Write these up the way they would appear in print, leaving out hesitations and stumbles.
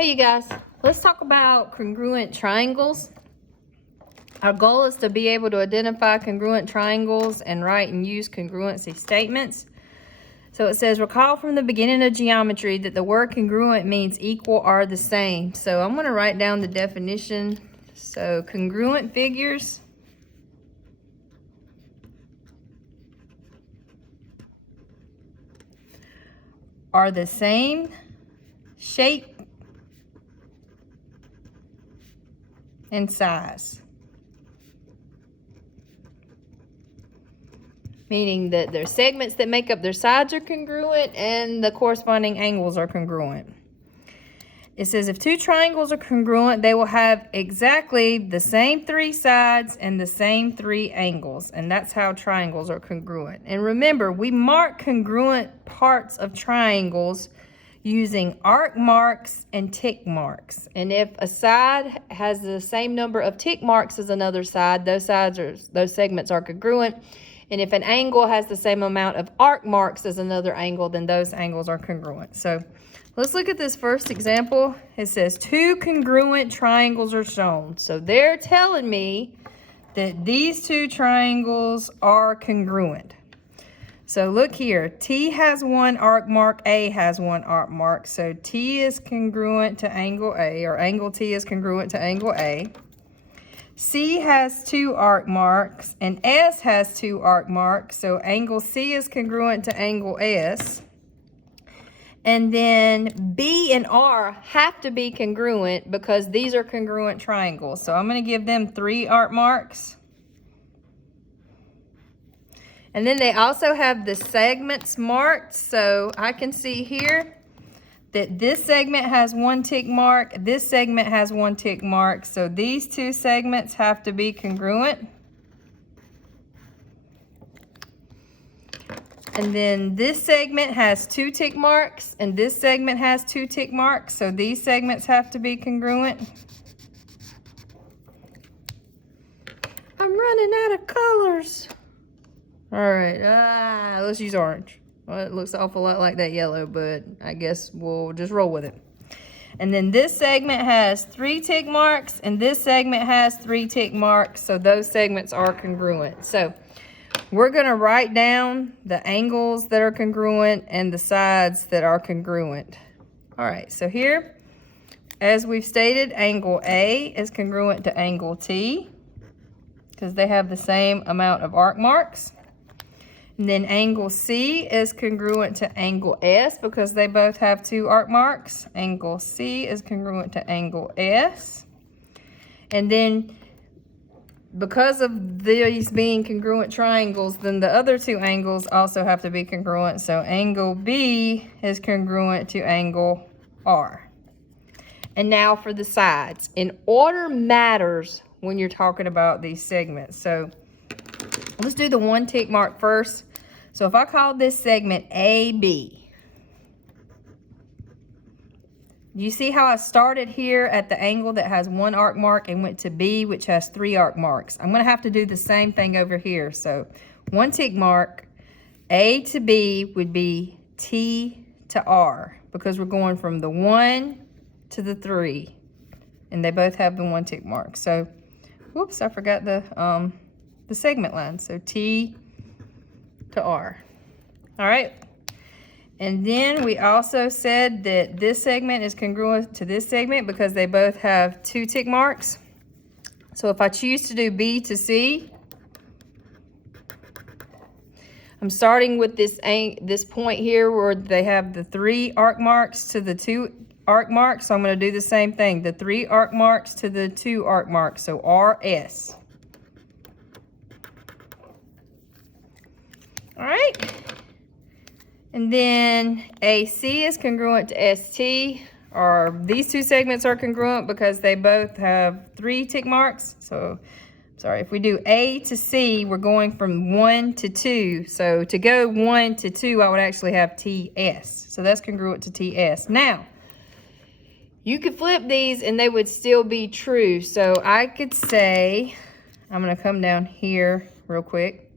Hey you guys, let's talk about congruent triangles. Our goal is to be able to identify congruent triangles and write and use congruency statements. So it says, recall from the beginning of geometry that the word congruent means equal or the same. So I'm going to write down the definition. So congruent figures are the same shape and size, meaning that their segments that make up their sides are congruent and the corresponding angles are congruent. It says if two triangles are congruent, they will have exactly the same three sides and the same three angles, and that's how triangles are congruent. And remember, we mark congruent parts of triangles using arc marks and tick marks. And if a side has the same number of tick marks as another side, those segments are congruent. And if an angle has the same amount of arc marks as another angle, then those angles are congruent. So let's look at this first example. It says two congruent triangles are shown. So they're telling me that these two triangles are congruent. So look here, T has one arc mark, A has one arc mark. So T is congruent to angle A, or angle T is congruent to angle A. C has two arc marks, and S has two arc marks. So angle C is congruent to angle S. And then B and R have to be congruent because these are congruent triangles. So I'm going to give them 3 arc marks. And then they also have the segments marked. So I can see here that this segment has 1 tick mark. This segment has 1 tick mark. So these two segments have to be congruent. And then this segment has 2 tick marks. And this segment has 2 tick marks. So these segments have to be congruent. I'm running out of colors. All right, let's use orange. Well, it looks an awful lot like that yellow, but I guess we'll just roll with it. And then this segment has 3 tick marks, and this segment has 3 tick marks, so those segments are congruent. So we're gonna write down the angles that are congruent and the sides that are congruent. All right, so here, as we've stated, angle A is congruent to angle T because they have the same amount of arc marks. And then angle C is congruent to angle S because they both have 2 arc marks. Angle C is congruent to angle S. And then because of these being congruent triangles, then the other 2 angles also have to be congruent. So angle B is congruent to angle R. And now for the sides. And order matters when you're talking about these segments. So let's do the 1 tick mark first. So if I call this segment AB, you see how I started here at the angle that has 1 arc mark and went to B, which has 3 arc marks. I'm going to have to do the same thing over here. So 1 tick mark, A to B would be T to R because we're going from the 1 to the 3, and they both have the 1 tick mark. So, whoops, I forgot the segment line. So T to R. All right. And then we also said that this segment is congruent to this segment because they both have 2 tick marks. So if I choose to do B to C, I'm starting with this point here where they have the 3 arc marks to the 2 arc marks. So I'm going to do the same thing, the 3 arc marks to the 2 arc marks. So RS. All right, and then AC is congruent to ST, or these 2 segments are congruent because they both have 3 tick marks. So, sorry, if we do A to C, we're going from 1 to 2. So to go 1 to 2, I would actually have TS. So that's congruent to TS. Now, you could flip these and they would still be true. So I could say, I'm going to come down here real quick.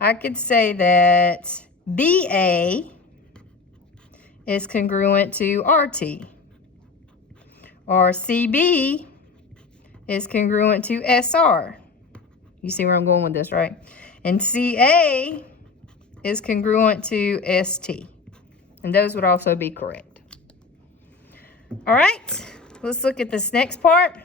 I could say that BA is congruent to RT. or CB is congruent to SR. You see where I'm going with this, right? And CA is congruent to ST. And those would also be correct. All right, let's look at this next part.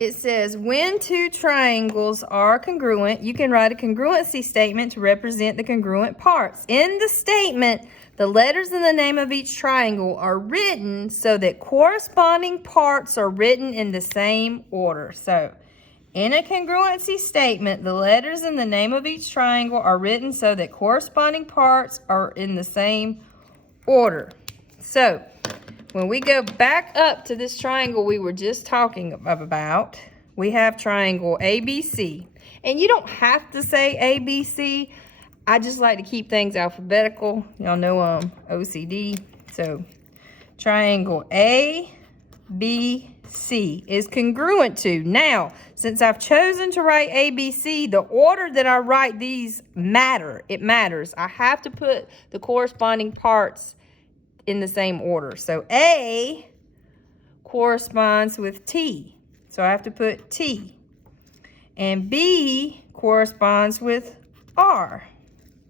It says, when two triangles are congruent, you can write a congruency statement to represent the congruent parts. In the statement, the letters in the name of each triangle are written so that corresponding parts are written in the same order. So, in a congruency statement, the letters in the name of each triangle are written so that corresponding parts are in the same order. So, when we go back up to this triangle we were just talking about, we have triangle ABC. And you don't have to say ABC. I just like to keep things alphabetical. Y'all know OCD. So, triangle ABC is congruent to. Now, since I've chosen to write ABC, the order that I write these matter. It matters. I have to put the corresponding parts in the same order. So A corresponds with T. So I have to put T. And B corresponds with R.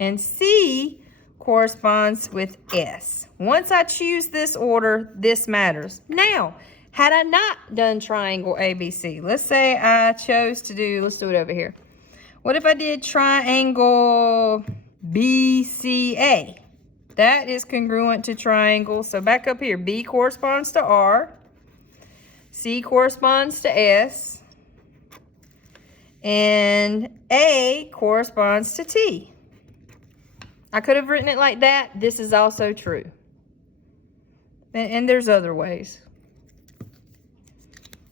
And C corresponds with S. Once I choose this order, this matters. Now, had I not done triangle ABC, let's say I chose to do, let's do it over here. What if I did triangle BCA? That is congruent to triangle. So back up here, B corresponds to R. C corresponds to S. And A corresponds to T. I could have written it like that. This is also true. And there's other ways.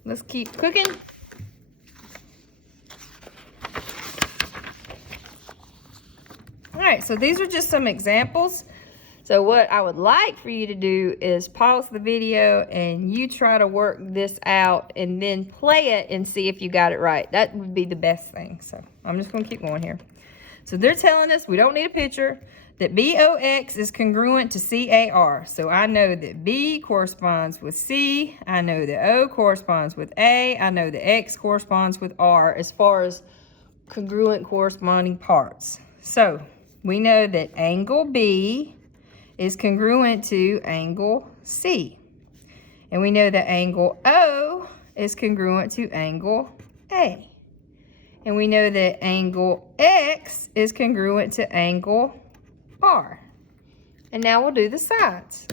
Let's keep cooking. All right, so these are just some examples. So what I would like for you to do is pause the video and you try to work this out and then play it and see if you got it right. That would be the best thing. So I'm just going to keep going here. So they're telling us we don't need a picture, that BOX is congruent to CAR. So I know that B corresponds with C. I know that O corresponds with A. I know that X corresponds with R as far as congruent corresponding parts. So we know that angle B is congruent to angle C. And we know that angle O is congruent to angle A. And we know that angle X is congruent to angle R. And now we'll do the sides.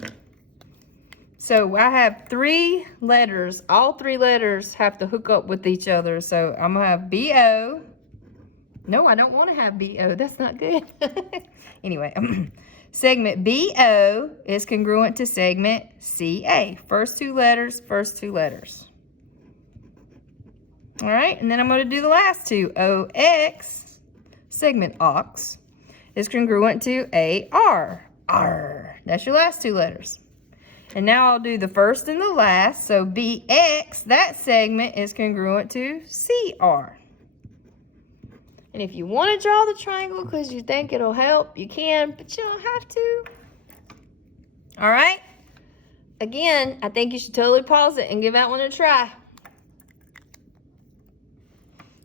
So I have three letters. All three letters have to hook up with each other. So I'm going to have BO. No, I don't want to have BO. That's not good. Anyway, segment BO is congruent to segment CA. First two letters, first two letters. All right, and then I'm going to do the last two. OX, segment OX, is congruent to AR. R. That's your last two letters. And now I'll do the first and the last. So BX, that segment is congruent to CR. And if you want to draw the triangle because you think it'll help, you can, but you don't have to. All right? Again, I think you should totally pause it and give that one a try.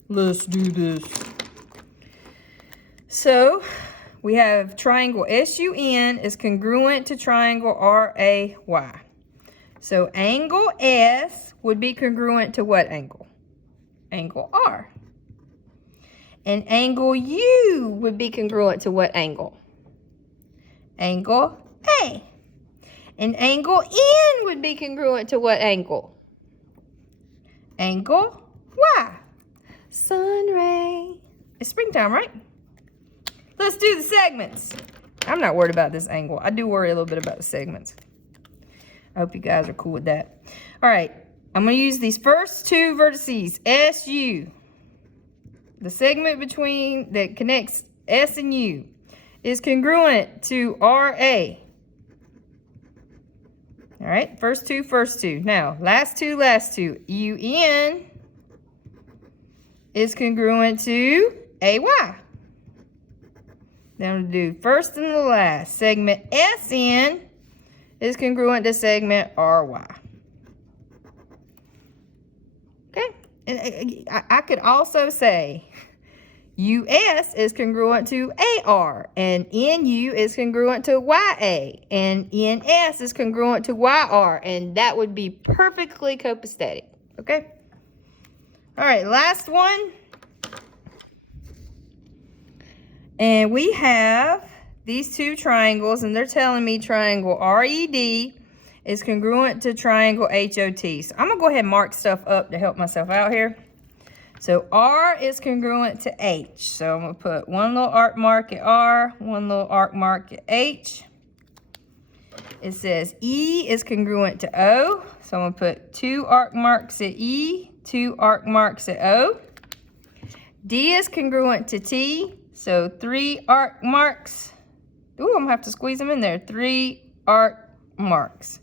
Let's do this. So, we have triangle SUN is congruent to triangle RAY. So, angle S would be congruent to what angle? Angle R. And angle U would be congruent to what angle? Angle A. And angle N would be congruent to what angle? Angle Y. Sun ray. It's springtime, right? Let's do the segments. I'm not worried about this angle. I do worry a little bit about the segments. I hope you guys are cool with that. All right. I'm going to use these first two vertices, SU. The segment between that connects S and U is congruent to RA. All right, first two. Now, last two. UN is congruent to AY. Then we'll do first and the last. Segment SN is congruent to segment RY. And I could also say US is congruent to AR, and NU is congruent to YA, and NS is congruent to YR, and that would be perfectly copacetic, okay? All right, last one. And we have these two triangles, and they're telling me triangle RED is congruent to triangle HOT. So I'm going to go ahead and mark stuff up to help myself out here. So R is congruent to H. So I'm going to put one little arc mark at R, one little arc mark at H. It says E is congruent to O. So I'm going to put 2 arc marks at E, 2 arc marks at O. D is congruent to T. So 3 arc marks. Ooh, I'm going to have to squeeze them in there. 3 arc marks.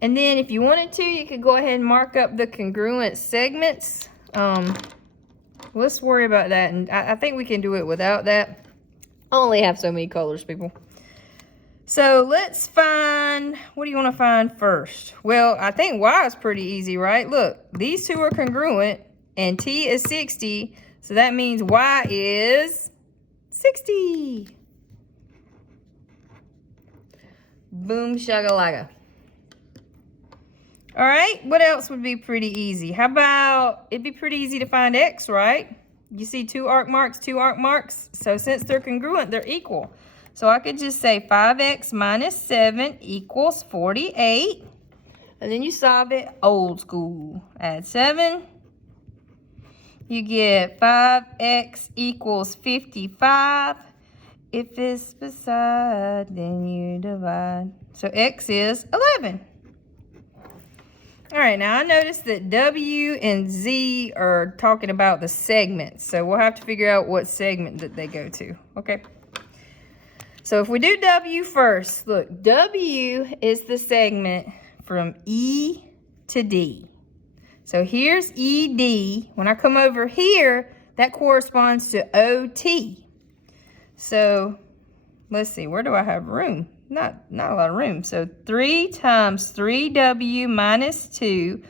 And then if you wanted to, you could go ahead and mark up the congruent segments. Let's worry about that. And I think we can do it without that. I only have so many colors, people. So let's find, what do you want to find first? Well, I think Y is pretty easy, right? Look, these two are congruent and T is 60. So that means Y is 60. Boom shagalaga. All right, what else would be pretty easy? How about, it'd be pretty easy to find X, right? You see 2 arc marks, 2 arc marks. So since they're congruent, they're equal. So I could just say 5X minus 7 equals 48. And then you solve it old school. Add 7. You get 5X equals 55. If it's beside, then you divide. So X is 11. All right, now I noticed that W and Z are talking about the segments. So we'll have to figure out what segment that they go to, okay? So if we do W first, look, W is the segment from E to D. So here's ED. When I come over here, that corresponds to OT. So let's see, where do I have room? Not a lot of room. So 3 times 3W minus 2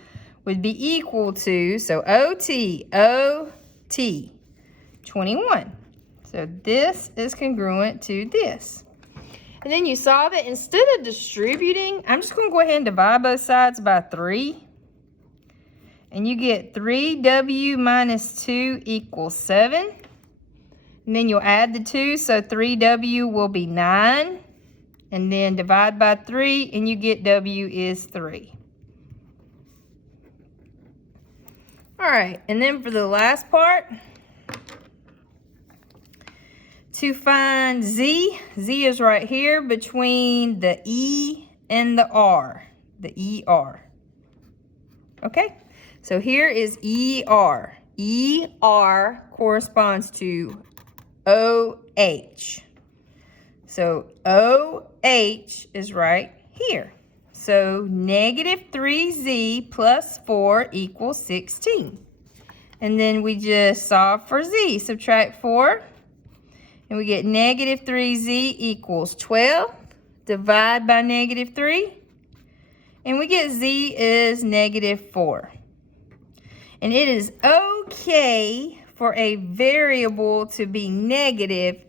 would be equal to, so OT, 21. So this is congruent to this. And then you solve it. Instead of distributing, I'm just going to go ahead and divide both sides by 3. And you get 3W minus 2 equals 7. And then you'll add the 2, so 3W will be 9. And then divide by 3, and you get W is 3. All right, and then for the last part, to find Z, Z is right here between the E and the R, the ER. Okay, so here is ER. ER corresponds to OH. So OH is right here. So negative 3Z plus 4 equals 16. And then we just solve for Z. Subtract 4. And we get negative 3Z equals 12. Divide by negative 3. And we get Z is negative 4. And it is okay for a variable to be negative.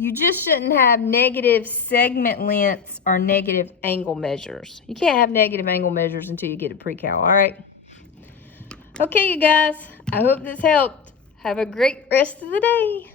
You just shouldn't have negative segment lengths or negative angle measures. You can't have negative angle measures until you get a pre-cal, all right? Okay, you guys, I hope this helped. Have a great rest of the day.